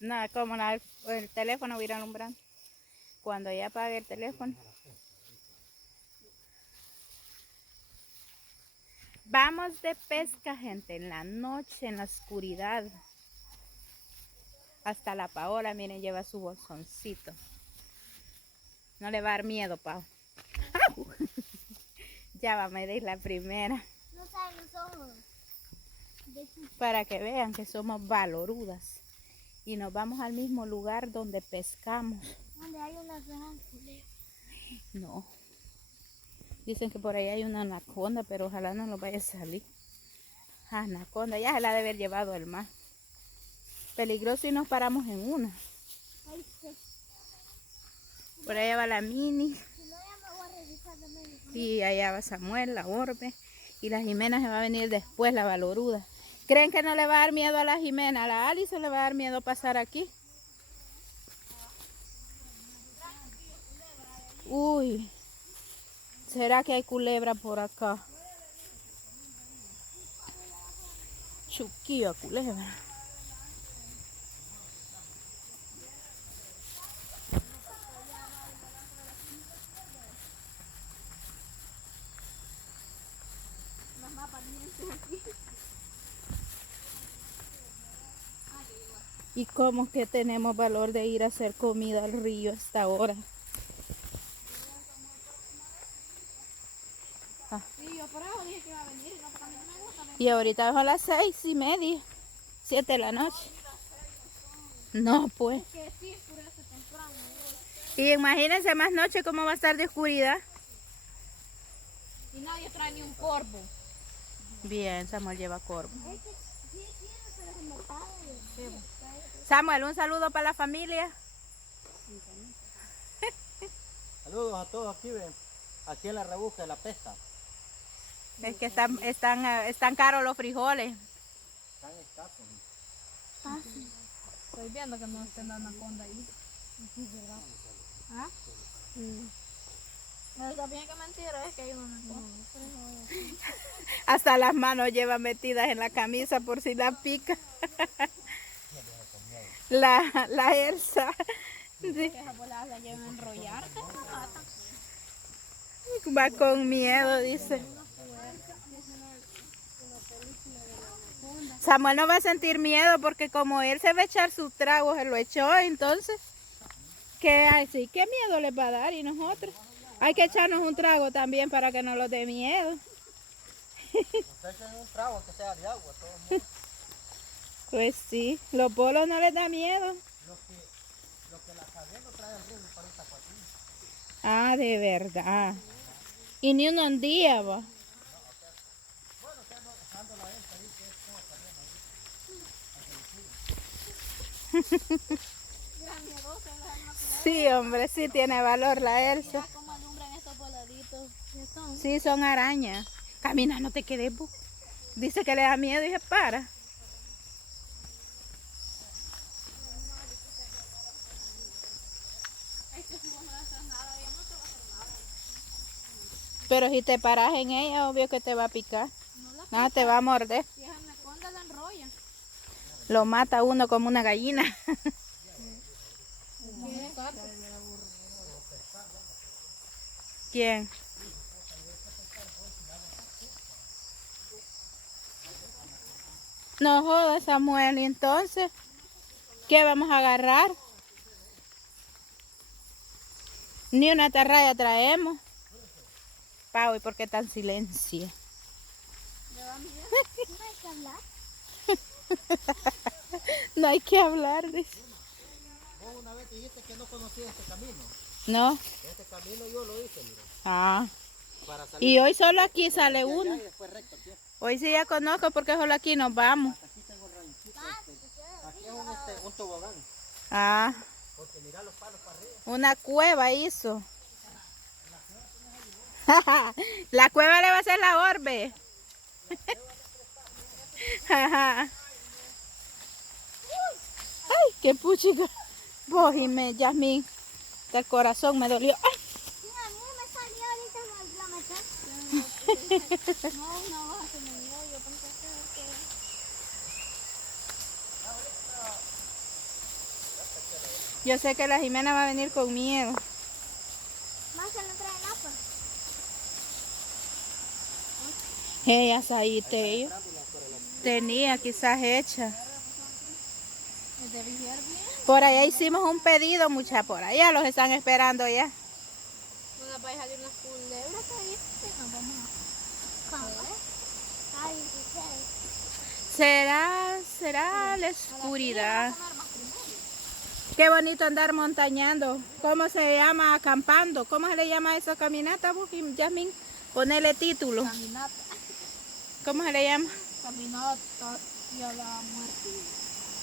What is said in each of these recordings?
No, como el teléfono va a ir alumbrando. Cuando ya apague el teléfono. Vamos de pesca, gente, en la noche, en la oscuridad. Hasta la Paola, miren, lleva su bolsoncito. No le va a dar miedo, Pau. Ya va a medir la primera. No saben los ojos. Para que vean que somos valorudas. Y nos vamos al mismo lugar donde pescamos. Donde hay unas gran culebras. No. Dicen que por ahí hay una anaconda, pero ojalá no nos vaya a salir. Anaconda, ya se la ha de haber llevado el mar. Peligroso y nos paramos en una. Ay, sí. Por allá va la Mini. Si no, ya me voy a revisar de medio. Y allá va Samuel, la Orbe. Y la Jimena se va a venir después, la valoruda. ¿Creen que no le va a dar miedo a la Jimena? A la Alice le va a dar miedo pasar aquí. Uy. ¿Será que hay culebra por acá? Chuquillo, culebra. ¿Y cómo que tenemos valor de ir a hacer comida al río hasta ahora? Sí, yo por eso dije que iba a venir. No, porque a mí no me gusta. Y ahorita son las 6:30, 7 de la noche. No, pues. Es que sí, es por eso temprano. Y imagínense más noche cómo va a estar de oscuridad. Y nadie trae ni un corvo. Bien, Samuel lleva corvo. Es que sí quiero, pero se me paga. Samuel, un saludo para la familia. Saludos a todos aquí, ven. Aquí en la rebusca de la pesca. Es que están caros los frijoles. Están escasos. Ah, sí. Estoy viendo que no estén dando anaconda ahí. Sí, ¿verdad? ¿Ah? Sí. No está bien que mentira, es que hay una anaconda. Hasta las manos lleva metidas en la camisa por si la pica. La Elsa. Sí. Esa bola la llevan a enrollar. Va con miedo, dice. Samuel no va a sentir miedo porque como él se va a echar sus tragos, se lo echó, entonces, ¿qué así? ¿Qué miedo les va a dar? Y nosotros, hay que echarnos un trago también para que no los dé miedo. Ustedes tienen un trago que sea de agua, todo el mundo. Pues sí, los polos no les da miedo. Lo que la cadena trae el río para esta patina. Ah, de verdad. Y ni un día, va. Bueno, estamos dejando la esta ahí, que es como Sí, hombre, sí tiene valor la Elsa. Mira cómo alumbran estos voladitos. ¿Qué son? Sí, son arañas. Camina, no te quedes, bu. Dice que le da miedo y se para. Es que si vos no le haces nada, ella no te va a hacer nada. Pero si te paras en ella, obvio que te va a picar. No la Nada, te va a morder. Si es anaconda, la enrolla. Lo mata uno como una gallina. ¿Quién? No jodas, Samuel. ¿Y entonces qué vamos a agarrar? Ni una atarraya traemos. Pau, ¿y por qué tan silencio? ¿Le da miedo? ¿No hay que hablar? No hay que hablar, dice. Vos una vez dijiste que no conocías este camino. No. Este camino yo lo hice, mira. Ah. Para salir Y hoy solo aquí por sale aquí allá uno. y después recto aquí. Hoy sí ya conozco porque solo aquí nos vamos. Aquí tengo el ranchito. Aquí es un tobogán. Ah. Porque mira los palos para arriba. Una cueva hizo. La cueva le va a hacer la orbe. Ay, qué puchica. Vos y me, Yasmín, que el corazón me dolió. Ay. Mira, a mí me salió ahorita la meter. No, una hoja se me dio. Yo pensé que... Yo sé que la Jimena va a venir con miedo. Más que no traen agua. Ella ahí tenía quizás hecha. ¿Es de vigiar bien? Por allá hicimos un pedido, mucha, por allá los están esperando ya. No nos vaya a salir unas culebras ahí. Sí, nos vamos a... Ay, Será la oscuridad. Qué bonito andar montañando. ¿Cómo se llama? Acampando. ¿Cómo se le llama esa caminata, Yasmín? Ponele título. Caminata. ¿Cómo se le llama? Caminata hacia la muerte.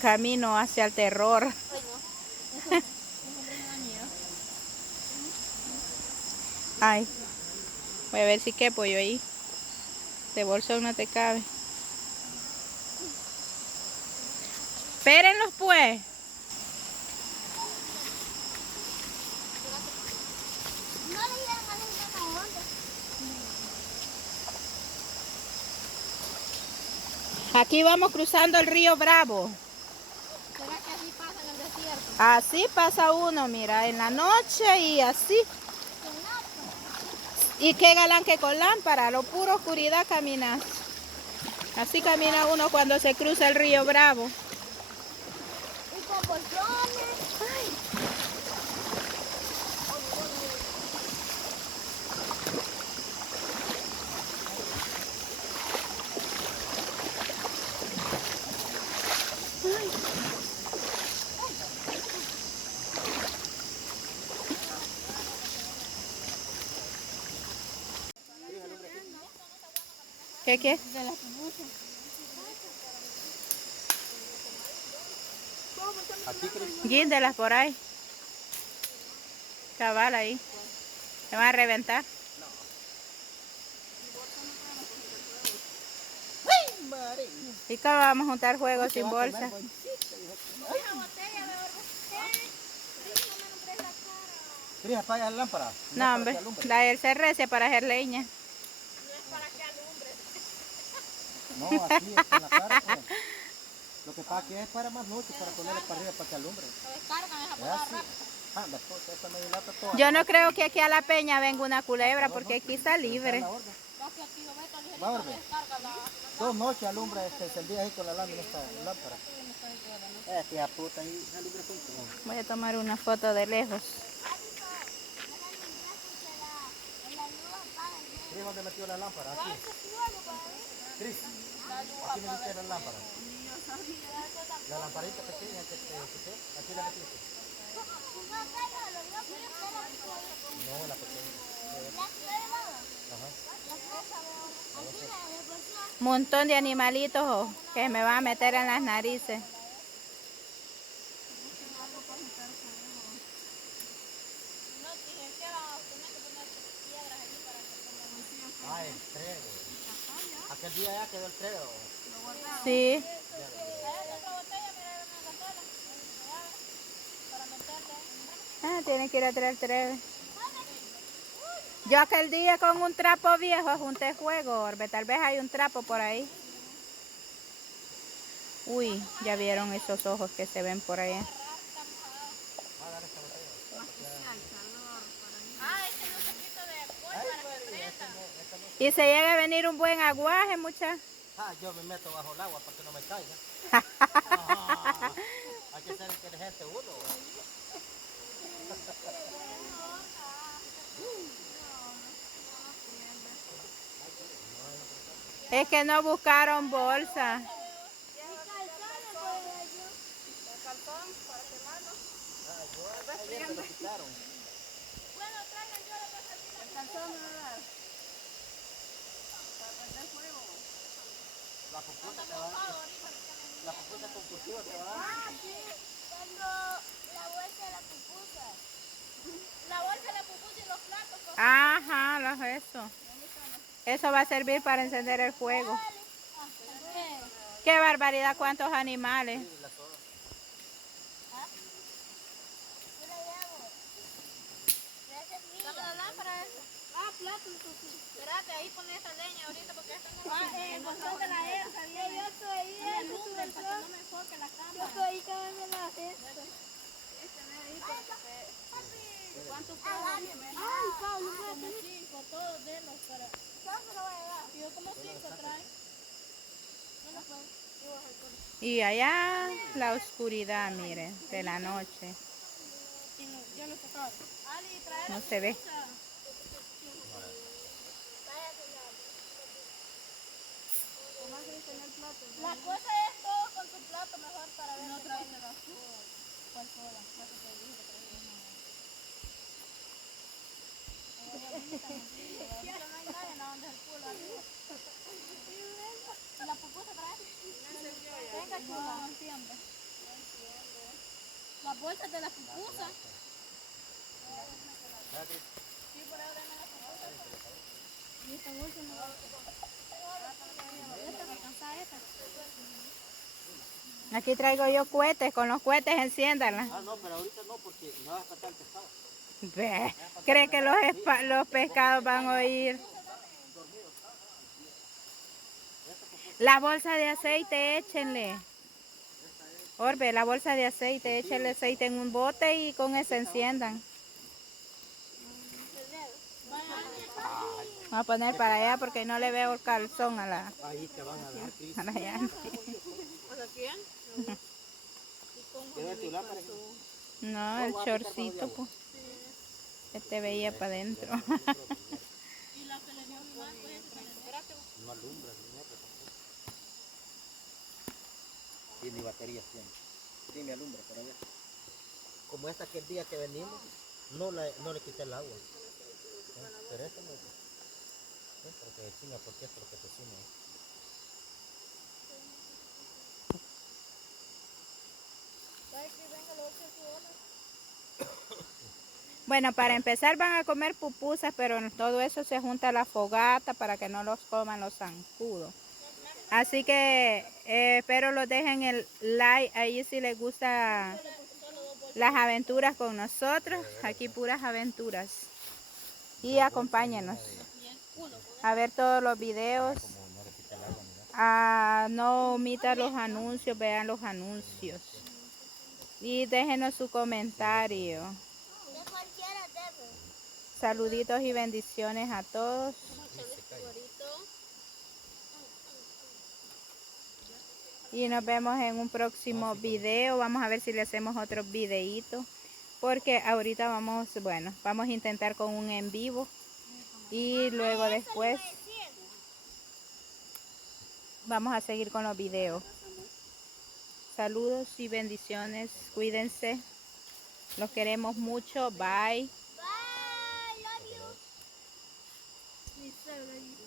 Camino hacia el terror. Ay, no. Eso me da miedo. Ay, voy a ver si qué pollo ahí. De bolsón no te cabe. Espérenlos pues. No le dieron a la onda. Aquí vamos cruzando el río Bravo. ¿Será que así pasa en el desierto? Así pasa uno, mira, en la noche y así. Y qué galán que con lámpara, lo puro oscuridad caminar. Así camina uno cuando se cruza el río Bravo. Y con bolsones. ¿Qué? De las pupusas. Aquí, Cris. Guíndelas por ahí. Cabal ahí. Se van a reventar. ¿Y cómo vamos a juntar juegos sin bolsa? Una botella de oro. Cris, apaga la lámpara. No, hombre, la del CRC para hacer leña. No es para que alumbre. No, aquí está en la cara. Pues. Lo que pasa que es para más noche, para ponerle para arriba para que alumbre. Lo descargan, es Es apagada así. rápido. Anda, pues, esta me dilata toda. Yo no creo que aquí a la peña venga una culebra porque aquí está libre. Ya que aquí lo meto ligerito, Va, Orbe. descarga la... 2 noches alumbra encendida ahí con la lámpara esta lámpara. Tía puta ahí, alumbra con todo. Voy a tomar una foto de lejos. Cris, ¿dónde metió la lámpara? Aquí. Cris, aquí me metiste la lámpara. La lamparita pequeña que te quité, aquí la metiste. No, la pequeña. Ajá. Montón de animalitos que me van a meter en las narices. Ah, el trego. Aquel día ya quedó el trego. Sí. Ah, tiene que ir a traer treve. Yo aquel día con un trapo viejo junté fuego, Orbe. Tal vez hay un trapo por ahí. Uy, ya vieron esos ojos que se ven por allá. Y se llega a venir un buen aguaje, mucha. Ah, yo me meto bajo el agua para que no me caiga. Ah, hay que ser inteligente uno. Es que no buscaron bolsa. Ayer se lo quitaron. La pupusa te va a dar. La pupusa con cultivo te va a dar. Ah, sí, tengo la bolsa de la pupusa. La bolsa de la pupusa y los platos. Ajá, eso. Eso va a servir para encender el fuego. Qué barbaridad, cuántos animales. Sí, la soda. Dame la lámpara esa. Ah, platos. Espérate, ahí pone esa leña ahorita porque esta no... Ah, el bolsón de la Elsa. Yo estoy ahí, para que no me enfoque la cámara. Yo estoy ahí que me la hace. cuántos trabajos. Ay, Pablo, como 5, todos de los para. Y yo como 5 trae. Bueno, pues, yo voy a hacer. Y allá la oscuridad, miren, de la noche. Ya lo sacaron. Ali, trae No se ve. La cosa es todo con tu plato mejor para ver. No traes la ¿cuál sola? La que te dije que traía. Ahorita no hay nadie, no, donde el culo arriba. ¿Y la pupusa trae? Venga, chula. No, siempre. Las bolsas de la pupusa. Sí, por ahí ordenan las pupusas. Y esta bolsa no va a esta, alcanza esta. Aquí traigo yo cohetes, con los cohetes enciéndanla. Ah, no, pero ahorita no, porque no va a estar tan pesado. Ve, ¿cree que los pescados van a oír? La bolsa de aceite, échenle. Orbe, la bolsa de aceite, échenle aceite en un bote y con eso enciendan. Vamos a poner para allá porque no le veo el calzón a la, Ahí te van a dar, Cris. a la llanta. ¿A quién? ¿Quieres tu lámpara? No, el chorcito, pues. Que te veía para adentro. Y la que le dio mi mamá, pues esa que le espérate. No alumbra, ni nada tampoco. Tiene batería siempre. Sí, me alumbra, para ver. Como esta que el día que venimos, no le quité el agua. Pero esta no. Pero que chinga, porque esto es lo que te chinga. Bueno, para empezar van a comer pupusas, pero todo eso se junta a la fogata para que no los coman los zancudos. Así que espero los dejen el like ahí si les gusta las aventuras con nosotros. Aquí puras aventuras. Y acompáñenos a ver todos los videos. No omitan los anuncios, vean los anuncios. Y déjenos su comentario. Saluditos y bendiciones a todos. Y nos vemos en un próximo video. Vamos a ver si le hacemos otro videíto. Porque ahorita vamos a intentar con un en vivo. Y luego después vamos a seguir con los videos. Saludos y bendiciones. Cuídense. Los queremos mucho. Bye. Bye, love you.